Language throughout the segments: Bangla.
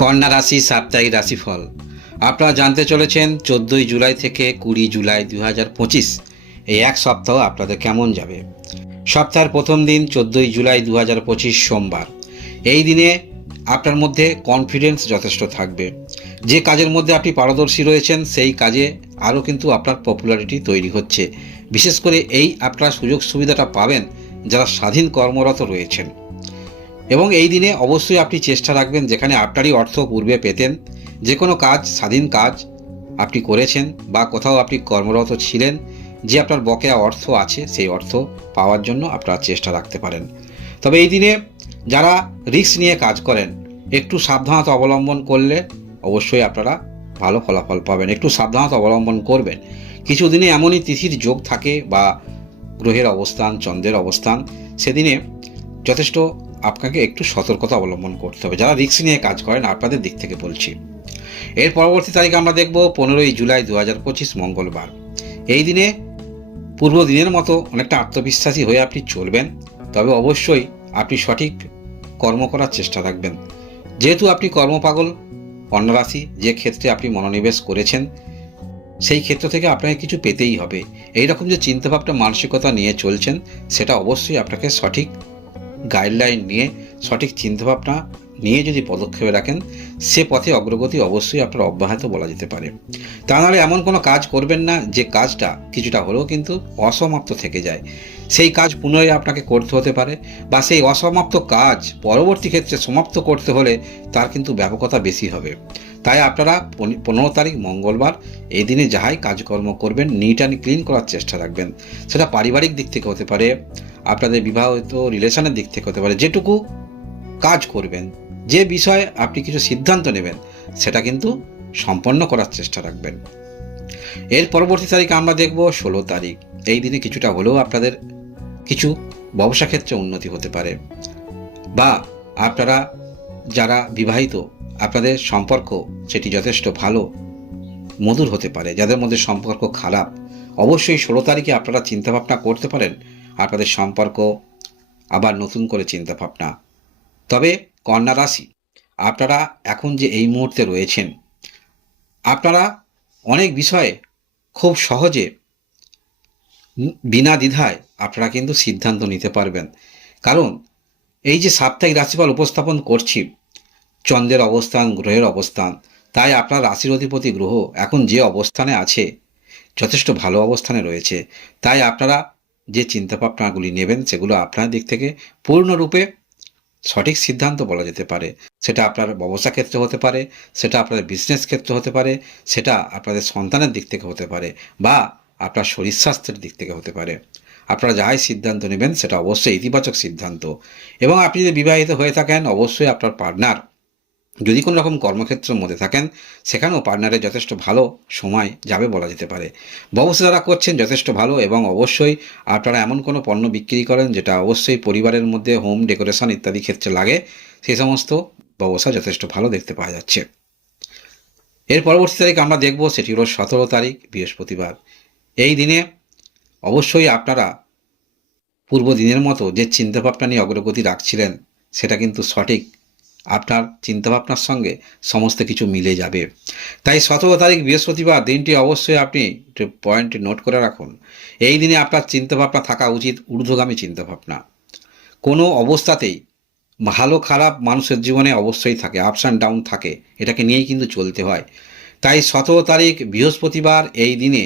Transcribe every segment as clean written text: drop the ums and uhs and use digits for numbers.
কন্যা রাশি সাপ্তাহিক রাশিফল আপনারা জানতে চলেছেন 14ই জুলাই থেকে 20 জুলাই 2025 এই এক সপ্তাহ আপনাদের কেমন যাবে। সপ্তাহের প্রথম দিন 14ই জুলাই 2025 সোমবার। এই দিনে আপনার মধ্যে কনফিডেন্স যথেষ্ট থাকবে। যে কাজের মধ্যে আপনি পারদর্শী রয়েছেন সেই কাজে আরও কিন্তু আপনার পপুলারিটি তৈরি হচ্ছে। বিশেষ করে এই আপনারা সুযোগ সুবিধাটা পাবেন যারা স্বাধীন কর্মরত রয়েছেন। এবং এই দিনে অবশ্যই আপনি চেষ্টা রাখবেন যেখানে আপনারই অর্থ পূর্বে পেতেন, যে কোনো কাজ স্বাধীন কাজ আপনি করেছেন বা কোথাও আপনি কর্মরত ছিলেন, যে আপনার বকেয়া অর্থ আছে সেই অর্থ পাওয়ার জন্য আপনারা চেষ্টা রাখতে পারেন। তবে এই দিনে যারা রিস্ক নিয়ে কাজ করেন একটু সাবধানতা অবলম্বন করলে অবশ্যই আপনারা ভালো ফলাফল পাবেন। একটু সাবধানতা অবলম্বন করবেন। কিছু দিনে এমনই তিথির যোগ থাকে বা গ্রহের অবস্থান, চন্দ্রের অবস্থান, সেদিনে যথেষ্ট আপনাকে একটু সতর্কতা অবলম্বন করতে হবে। যারা রিস্ক নিয়ে কাজ করেন আপনাদের দিক থেকে বলছি। এর পরবর্তী তারিখ আমরা দেখব 15ই জুলাই 2025 মঙ্গলবার। এই দিনে পূর্ব দিনের মতো অনেকটা আত্মবিশ্বাসী হয়ে আপনি চলবেন, তবে অবশ্যই আপনি সঠিক কর্ম করার চেষ্টা রাখবেন। যেহেতু আপনি কর্মপাগল কন্যা রাশি, যে ক্ষেত্রে আপনি মনোনিবেশ করেছেন সেই ক্ষেত্র থেকে আপনাকে কিছু পেতেই হবে। এই রকম যে চিন্তাভাবনা মানসিকতা নিয়ে চলছেন সেটা অবশ্যই আপনাকে সঠিক গাইডলাইন নিয়ে সঠিক চিন্তাভাবনা নিয়ে যদি পদক্ষেপে রাখেন সে পথে অগ্রগতি অবশ্যই আপনার অব্যাহত বলা যেতে পারে। তা নাহলে এমন কোনো কাজ করবেন না যে কাজটা কিছুটা হলেও কিন্তু অসমাপ্ত থেকে যায়। সেই কাজ পুনরায় আপনাকে করতে হতে পারে বা সেই অসমাপ্ত কাজ পরবর্তী ক্ষেত্রে সমাপ্ত করতে হলে তার কিন্তু ব্যাপকতা বেশি হবে। তাই আপনারা 15 তারিখ মঙ্গলবার এই দিনে যাহাই কাজকর্ম করবেন নিট অ্যান্ড ক্লিন করার চেষ্টা রাখবেন। সেটা পারিবারিক দিক থেকে হতে পারে, আপনাদের বিবাহিত রিলেশনের দিক থেকে হতে পারে। যেটুকু কাজ করবেন, যে বিষয়ে আপনি কিছু সিদ্ধান্ত নেবেন সেটা কিন্তু সম্পন্ন করার চেষ্টা রাখবেন। এর পরবর্তী তারিখ আমরা দেখব 16 তারিখ। এই দিনে কিছুটা হলেও আপনাদের কিছু ব্যবসা ক্ষেত্রে উন্নতি হতে পারে বা আপনারা যারা বিবাহিত আপনাদের সম্পর্ক সেটি যথেষ্ট ভালো মধুর হতে পারে। যাদের মধ্যে সম্পর্ক খারাপ অবশ্যই 16 তারিখে আপনারা চিন্তাভাবনা করতে পারেন আপনাদের সম্পর্ক আবার নতুন করে চিন্তাভাবনা। তবে কন্যা রাশি আপনারা এখন যে এই মুহূর্তে রয়েছেন আপনারা অনেক বিষয়ে খুব সহজে বিনা দ্বিধায় আপনারা কিন্তু সিদ্ধান্ত নিতে পারবেন। কারণ এই যে সাপ্তাহিক রাশিফল উপস্থাপন করছি চন্দ্রের অবস্থান, গ্রহের অবস্থান, তাই আপনার রাশির অধিপতি গ্রহ এখন যে অবস্থানে আছে যথেষ্ট ভালো অবস্থানে রয়েছে। তাই আপনারা যে চিন্তাভাবনাগুলি নেবেন সেগুলো আপনার দিক থেকে পূর্ণরূপে সঠিক সিদ্ধান্ত বলা যেতে পারে। সেটা আপনার ব্যবসা ক্ষেত্রে হতে পারে, সেটা আপনাদের বিজনেস ক্ষেত্রে হতে পারে, সেটা আপনাদের সন্তানের দিক থেকে হতে পারে বা আপনার শরীর স্বাস্থ্যের দিক থেকে হতে পারে। আপনারা যাই সিদ্ধান্ত নেবেন সেটা অবশ্যই ইতিবাচক সিদ্ধান্ত। এবং আপনি যদি বিবাহিত হয়ে থাকেন অবশ্যই আপনার পার্টনার যদি কোনো রকম কর্মক্ষেত্রের মধ্যে থাকেন সেখানেও পার্টনারের যথেষ্ট ভালো সময় যাবে বলা যেতে পারে। ব্যবসা যারা করছেন যথেষ্ট ভালো, এবং অবশ্যই আপনারা এমন কোনো পণ্য বিক্রি করেন যেটা অবশ্যই পরিবারের মধ্যে হোম ডেকোরেশন ইত্যাদি ক্ষেত্রে লাগে, সেই সমস্ত ব্যবসা যথেষ্ট ভালো দেখতে পাওয়া যাচ্ছে। এর পরবর্তী তারিখ আমরা দেখব সেটি হলো 17 তারিখ বৃহস্পতিবার। এই দিনে অবশ্যই আপনারা পূর্ব দিনের মতো যে চিন্তাভাবনা নিয়ে অগ্রগতি রাখছিলেন সেটা কিন্তু সঠিক আপনার চিন্তাভাবনার সঙ্গে সমস্ত কিছু মিলে যাবে। তাই 17 তারিখ বৃহস্পতিবার দিনটি অবশ্যই আপনি পয়েন্ট নোট করে রাখুন। এই দিনে আপনার চিন্তাভাবনা থাকা উচিত ঊর্ধ্বগামী চিন্তাভাবনা। কোনো অবস্থাতেই ভালো খারাপ মানুষের জীবনে অবশ্যই থাকে, আপস অ্যান্ড ডাউন থাকে, এটাকে নিয়েই কিন্তু চলতে হয়। তাই 17 তারিখ বৃহস্পতিবার এই দিনে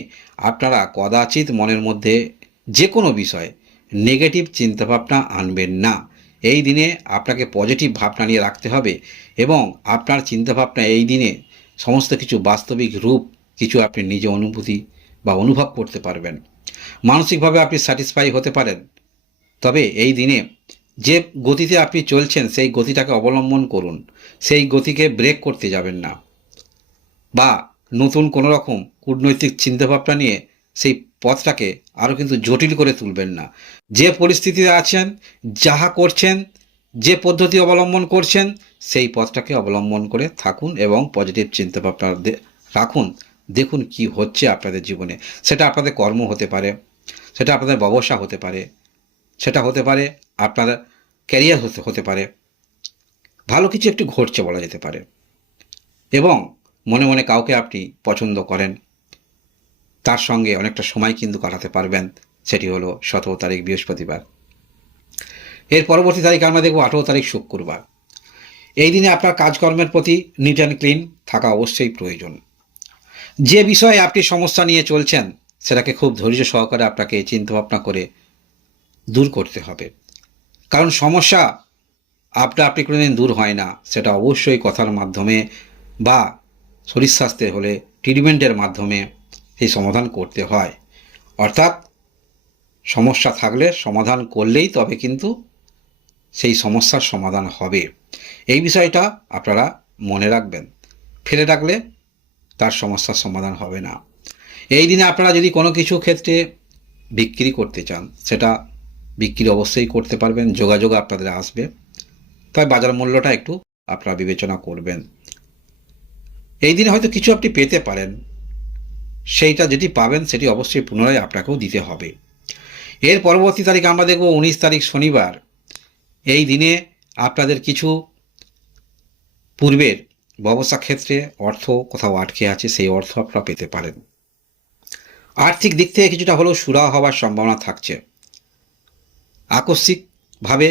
আপনারা কদাচিৎ মনের মধ্যে যে কোনো বিষয়ে নেগেটিভ চিন্তাভাবনা আনবেন না। এই দিনে আপনাকে পজিটিভ ভাবনা নিয়ে রাখতে হবে এবং আপনার চিন্তাভাবনা এই দিনে সমস্ত কিছু বাস্তবিক রূপ কিছু আপনি নিজে অনুভূতি বা অনুভব করতে পারবেন। মানসিকভাবে আপনি স্যাটিসফাই হতে পারেন। তবে এই দিনে যে গতিতে আপনি চলছেন সেই গতিটাকে অবলম্বন করুন, সেই গতিকে ব্রেক করতে যাবেন না বা নতুন কোনো রকম কূটনৈতিক চিন্তাভাবনা নিয়ে সেই পথটাকে আরও কিন্তু জটিল করে তুলবেন না। যে পরিস্থিতিতে আছেন, যাহা করছেন, যে পদ্ধতি অবলম্বন করছেন সেই পথটাকে অবলম্বন করে থাকুন এবং পজিটিভ চিন্তাভাবনা রাখুন। দেখুন কি হচ্ছে আপনাদের জীবনে। সেটা আপনাদের কর্ম হতে পারে, সেটা আপনাদের ব্যবসা হতে পারে, সেটা হতে পারে আপনার ক্যারিয়ার হতে পারে, ভালো কিছু একটু ঘটছে বলা যেতে পারে। এবং মনে মনে কাউকে আপনি পছন্দ করেন, তার সঙ্গে অনেকটা সময় কিন্তু কাটাতে পারবেন। সেটি হলো 17 তারিখ বৃহস্পতিবার। এর পরবর্তী তারিখ আমরা দেখব 18 তারিখ শুক্রবার। এই দিনে আপনার কাজকর্মের প্রতি নিট অ্যান্ড ক্লিন থাকা অবশ্যই প্রয়োজন। যে বিষয়ে আপনি সমস্যা নিয়ে চলছেন সেটাকে খুব ধৈর্য সহকারে আপনাকে চিন্তাভাবনা করে দূর করতে হবে। কারণ সমস্যা আপনি কোনোদিন দূর হয় না, সেটা অবশ্যই কথার মাধ্যমে বা শরীর স্বাস্থ্যে হলে ট্রিটমেন্টের মাধ্যমে সেই সমাধান করতে হয়। অর্থাৎ সমস্যা থাকলে সমাধান করলেই তবে কিন্তু সেই সমস্যার সমাধান হবে। এই বিষয়টা আপনারা মনে রাখবেন। ফেলে রাখলে তার সমস্যার সমাধান হবে না। এই দিনে আপনারা যদি কোনো কিছু ক্ষেত্রে বিক্রি করতে চান, সেটা বিক্রি অবশ্যই করতে পারবেন, যোগাযোগ আপনাদের আসবে। তবে বাজার মূল্যটা একটু আপনারা বিবেচনা করবেন। এই দিনে হয়তো কিছু আপনি পেতে পারেন, সেইটা যেটি পাবেন সেটি অবশ্যই পুনরায় আপনাকেও দিতে হবে। এর পরবর্তী তারিখ আমরা দেখব 19 তারিখ শনিবার। এই দিনে আপনাদের কিছু পূর্বের ব্যবসা ক্ষেত্রে অর্থ কোথাও আটকে আছে, সেই অর্থ আপনারা পেতে পারেন। আর্থিক দিক থেকে কিছুটা হলেও সুরাহা হওয়ার সম্ভাবনা থাকছে। আকস্মিকভাবে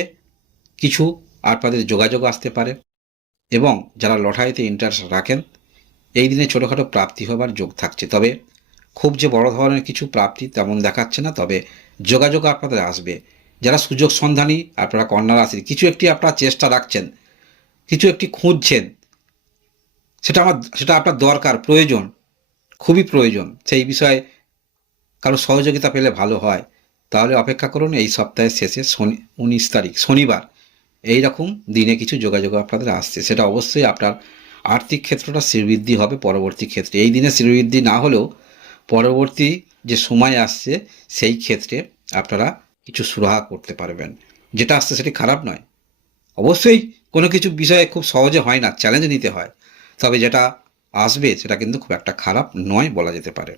কিছু আপনাদের যোগাযোগ আসতে পারে এবং যারা লটারিতে ইন্টারেস্ট রাখেন এই দিনে ছোটোখাটো প্রাপ্তি হবার যোগ থাকছে। তবে খুব যে বড় ধরনের কিছু প্রাপ্তি তেমন দেখাচ্ছে না, তবে যোগাযোগ আপনাদের আসবে। যারা সুযোগ সন্ধানী আপনারা কন্যা রাশির, কিছু একটি আপনারা চেষ্টা রাখছেন, কিছু একটি খুঁজছেন, সেটা আপনার দরকার, প্রয়োজন, খুবই প্রয়োজন। সেই বিষয়ে কারো সহযোগিতা পেলে ভালো হয়। তাহলে অপেক্ষা করুন, এই সপ্তাহের শেষে 19 তারিখ শনিবার এই রকম দিনে কিছু যোগাযোগ আপনাদের আসছে। সেটা অবশ্যই আপনার আর্থিক ক্ষেত্রটা শ্রীবৃদ্ধি হবে পরবর্তী ক্ষেত্রে। এই দিনে শ্রীবৃদ্ধি না হলেও পরবর্তী যে সময় আসছে সেই ক্ষেত্রে আপনারা কিছু সুরাহা করতে পারবেন। যেটা আসছে সেটি খারাপ নয়, অবশ্যই কোনো কিছু বিষয়ে খুব সহজে হয় না, চ্যালেঞ্জ নিতে হয়। তবে যেটা আসবে সেটা কিন্তু খুব একটা খারাপ নয় বলা যেতে পারে।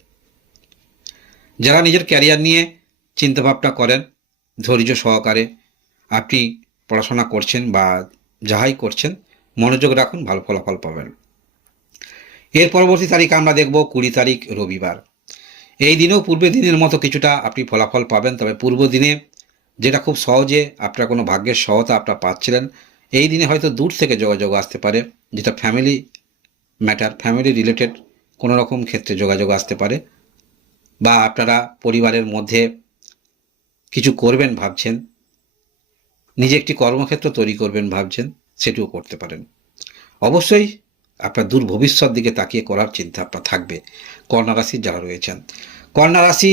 যারা নিজের ক্যারিয়ার নিয়ে চিন্তাভাবনা করেন, ধৈর্য সহকারে আপনি পড়াশোনা করছেন বা যাহাই করছেন মনোযোগ রাখুন, ভালো ফলাফল পাবেন। এর পরবর্তী তারিখ আমরা দেখব 20 তারিখ রবিবার। এই দিনেও পূর্বের দিনের মতো কিছুটা আপনি ফলাফল পাবেন। তবে পূর্ব দিনে যেটা খুব সহজে আপনার কোনো ভাগ্যের সহায়তা আপনারা পাচ্ছিলেন, এই দিনে হয়তো দূর থেকে যোগাযোগ আসতে পারে, যেটা ফ্যামিলি ম্যাটার, ফ্যামিলি রিলেটেড কোনো রকম ক্ষেত্রে যোগাযোগ আসতে পারে। বা আপনারা পরিবারের মধ্যে কিছু করবেন ভাবছেন, নিজে একটি কর্মক্ষেত্র তৈরি করবেন ভাবছেন, সেটিও করতে পারেন। অবশ্যই আপনার দূর ভবিষ্যৎ দিকে তাকিয়ে করার চিন্তা আপনার থাকবে কন্যা রাশির যারা রয়েছেন। কন্যা রাশি,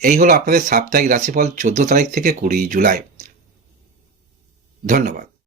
এই হলো আপনাদের সাপ্তাহিক রাশিফল 14 তারিখ থেকে 20 জুলাই। ধন্যবাদ।